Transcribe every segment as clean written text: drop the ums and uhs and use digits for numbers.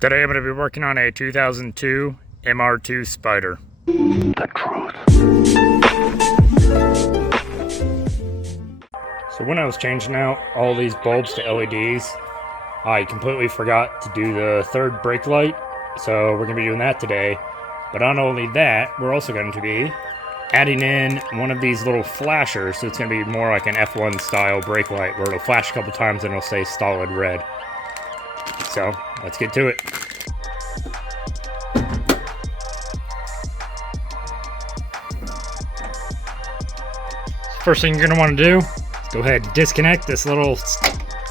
Today I'm going to be working on a 2002 MR2 Spyder. The truth. So when I was changing out all these bulbs to LEDs, I completely forgot to do the third brake light, so we're going to be doing that today. But not only that, we're also going to be adding in one of these little flashers, so it's going to be more like an F1 style brake light where it'll flash a couple times and it'll stay solid red. So let's get to it. First thing you're going to want to do is go ahead and disconnect this little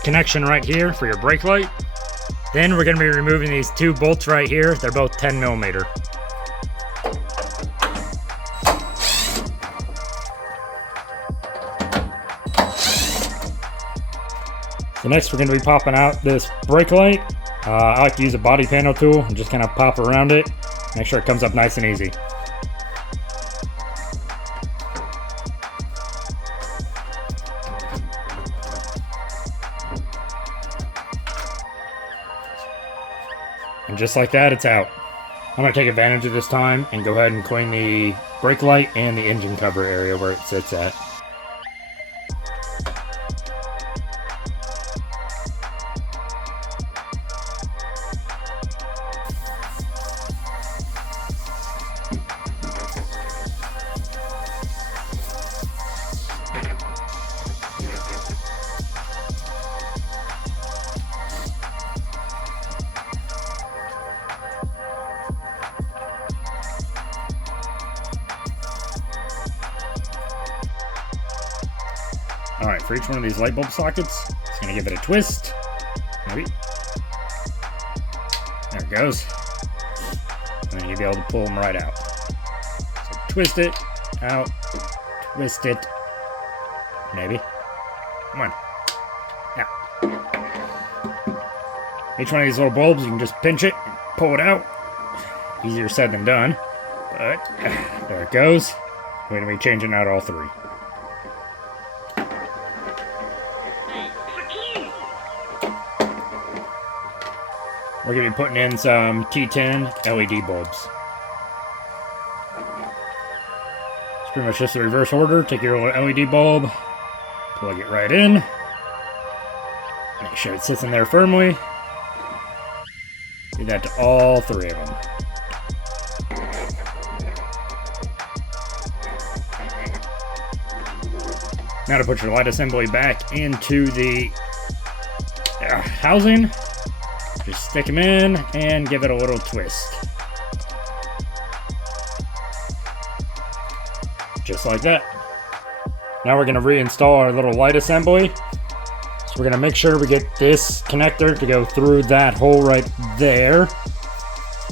connection right here for your brake light. Then we're going to be removing these two bolts right here. They're both 10 millimeter. So next we're going to be popping out this brake light. I like to use a body panel tool and just kind of pop around it. Make sure it comes up nice and easy. And just like that, it's out. I'm going to take advantage of this time and go ahead and clean the brake light and the engine cover area where it sits at. Alright, for each one of these light bulb sockets, it's going to give it a twist. Maybe. There it goes. And then you'll be able to pull them right out. So twist it, out, twist it. Maybe. Come on. Now. Each one of these little bulbs, you can just pinch it and pull it out. Easier said than done. But there it goes. We're going to be changing out all three. We're going to be putting in some T10 LED bulbs. It's pretty much just the reverse order. Take your little LED bulb, plug it right in. Make sure it sits in there firmly. Do that to all three of them. Now to put your light assembly back into the housing. Just stick them in and give it a little twist. Just like that. Now we're going to reinstall our little light assembly. So we're going to make sure we get this connector to go through that hole right there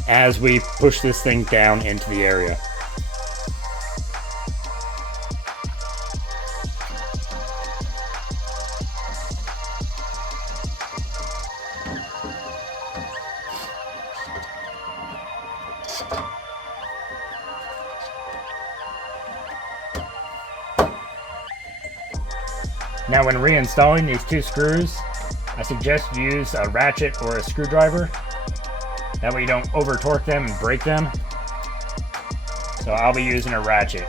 as we push this thing down into the area. Now when reinstalling these two screws, I suggest you use a ratchet or a screwdriver. That way you don't over torque them and break them. So I'll be using a ratchet.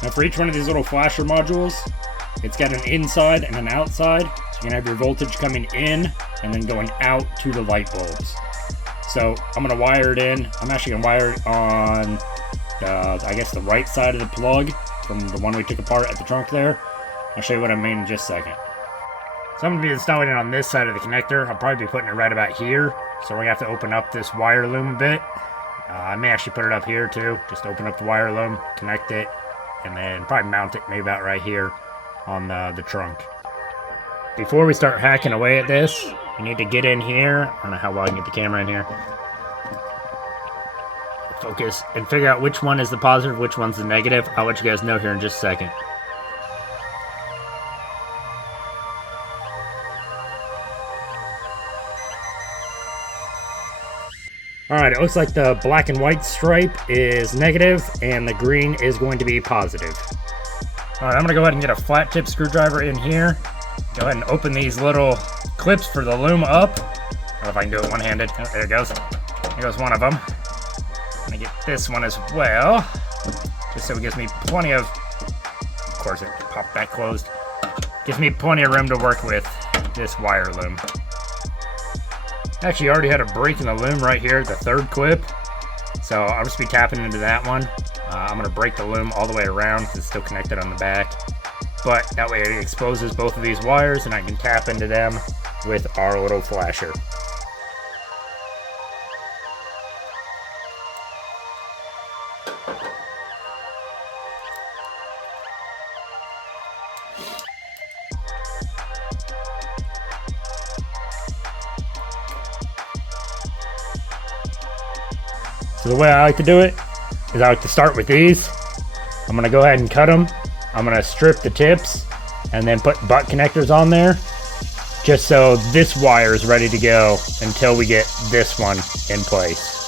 Now for each one of these little flasher modules, it's got an inside and an outside, so you're going to have your voltage coming in and then going out to the light bulbs. So I'm going to wire it in. I'm actually going to wire it on, I guess, the right side of the plug from the one we took apart at the trunk there. I'll show you what I mean in just a second. So I'm going to be installing it on this side of the connector. I'll probably be putting it right about here. So we're going to have to open up this wire loom a bit. I may actually put it up here too. Just open up the wire loom, connect it, and then probably mount it maybe about right here on the trunk. Before we start hacking away at this, you need to get in here. I don't know how well I can get the camera in here. Focus and figure out which one is the positive, which one's the negative. I'll let you guys know here in just a second. Alright, Alright, it looks like the black and white stripe is negative and the green is going to be positive. Alright, I'm going to go ahead and get a flat tip screwdriver in here. Go ahead and open these little clips for the loom up. I don't know if I can do it one-handed. Oh, there it goes. There goes one of them. I'm going to get this one as well, just so it gives me plenty of course it popped back closed. Gives me plenty of room to work with this wire loom. Actually, I already had a break in the loom right here, the third clip. So I'll just be tapping into that one. I'm going to break the loom all the way around because it's still connected on the back. But that way it exposes both of these wires and I can tap into them with our little flasher. So the way I like to do it is I like to start with these. I'm going to go ahead and cut them. I'm going to strip the tips and then put butt connectors on there just so this wire is ready to go until we get this one in place.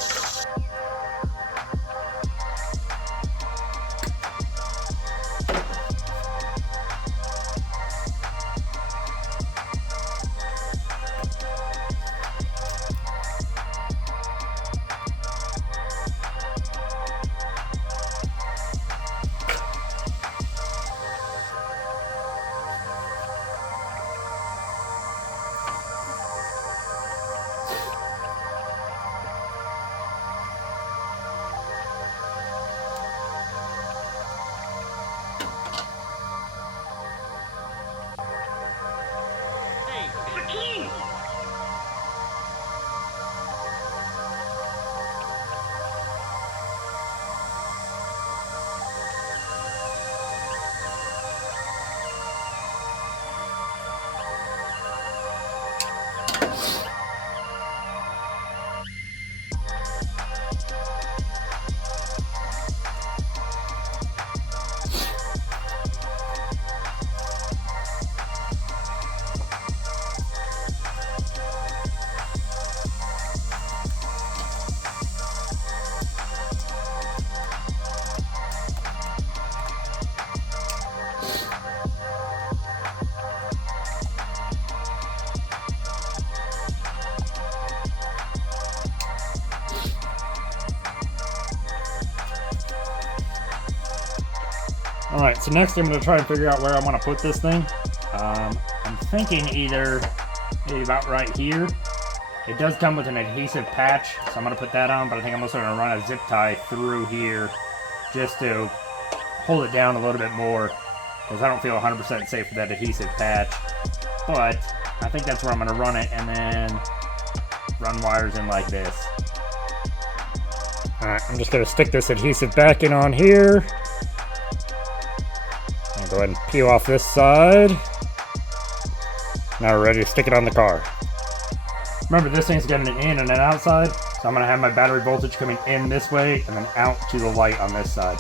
Alright, so next I'm going to try and figure out where I want to put this thing. I'm thinking either maybe about right here. It does come with an adhesive patch, so I'm going to put that on, but I think I'm also going to run a zip tie through here just to hold it down a little bit more, because I don't feel 100% safe with that adhesive patch. But I think that's where I'm going to run it, and then run wires in like this. Alright, I'm just going to stick this adhesive back in on here. Go ahead and peel off this side. Now we're ready to stick it on the car. Remember, this thing's got an in and an outside, so I'm going to have my battery voltage coming in this way and then out to the light on this side.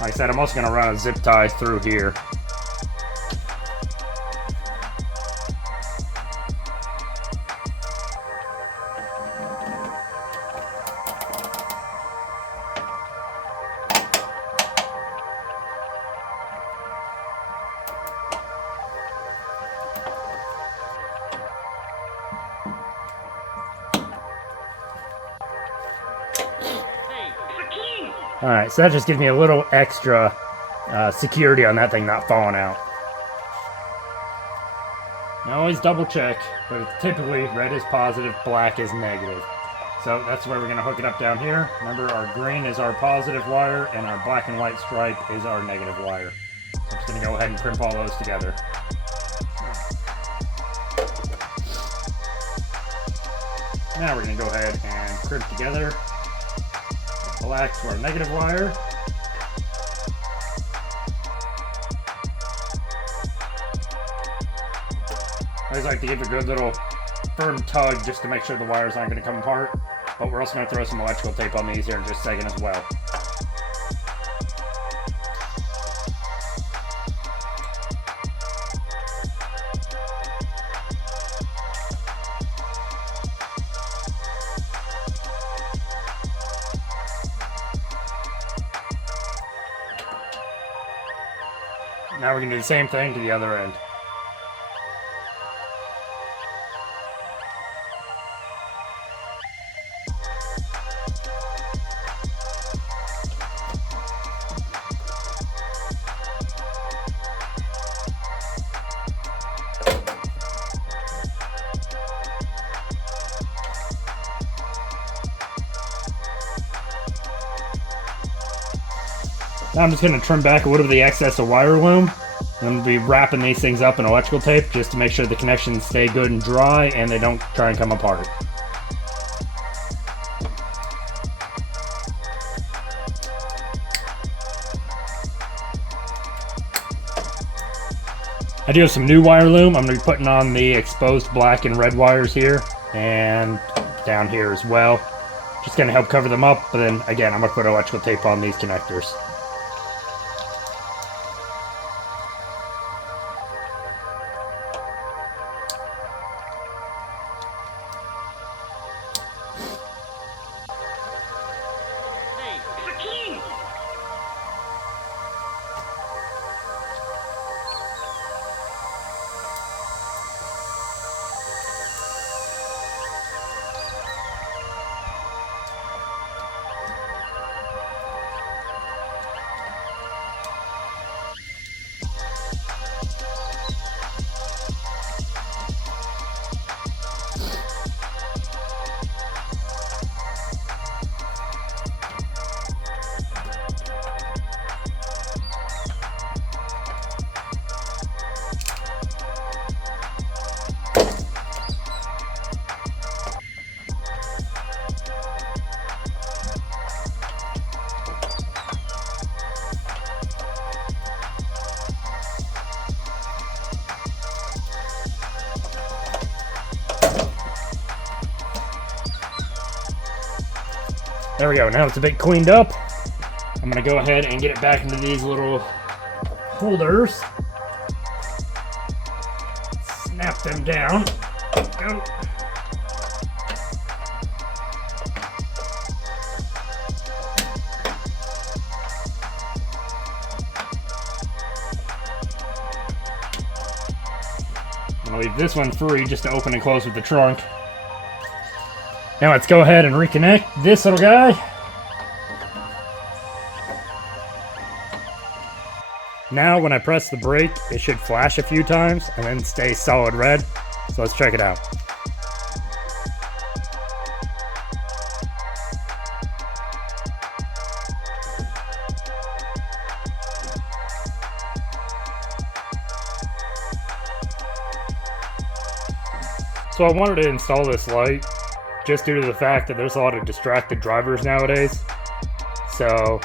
Like I said, I'm also going to run a zip tie through here. Alright, so that just gives me a little extra security on that thing not falling out. Now always double check, but typically red is positive, black is negative. So that's where we're going to hook it up down here. Remember, our green is our positive wire and our black and white stripe is our negative wire. So I'm just going to go ahead and crimp all those together. Now we're going to go ahead and crimp together black to our negative wire. I always like to give a good little firm tug just to make sure the wires aren't going to come apart. But we're also going to throw some electrical tape on these here in just a second as well. Now we're going to do the same thing to the other end. Now I'm just going to trim back a little bit of the excess of wire loom. I'm going to be wrapping these things up in electrical tape just to make sure the connections stay good and dry and they don't try and come apart. I do have some new wire loom. I'm going to be putting on the exposed black and red wires here and down here as well. Just going to help cover them up, but then again, I'm going to put electrical tape on these connectors. There we go, now it's a bit cleaned up. I'm gonna go ahead and get it back into these little holders. Snap them down. Go. I'm gonna leave this one free just to open and close with the trunk. Now let's go ahead and reconnect this little guy. Now when I press the brake, it should flash a few times and then stay solid red. So let's check it out. So I wanted to install this light just due to the fact that there's a lot of distracted drivers nowadays. So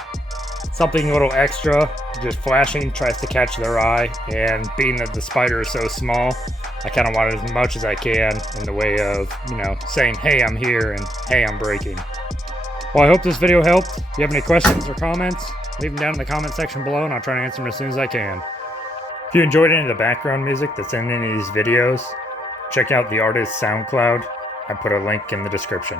something a little extra, just flashing, tries to catch their eye, and being that the Spyder is so small, I kind of want as much as I can in the way of, you know, saying, hey, I'm here, and hey, I'm braking. Well, I hope this video helped. If you have any questions or comments, leave them down in the comment section below, and I'll try to answer them as soon as I can. If you enjoyed any of the background music that's in any of these videos, check out the artist's SoundCloud. I put a link in the description.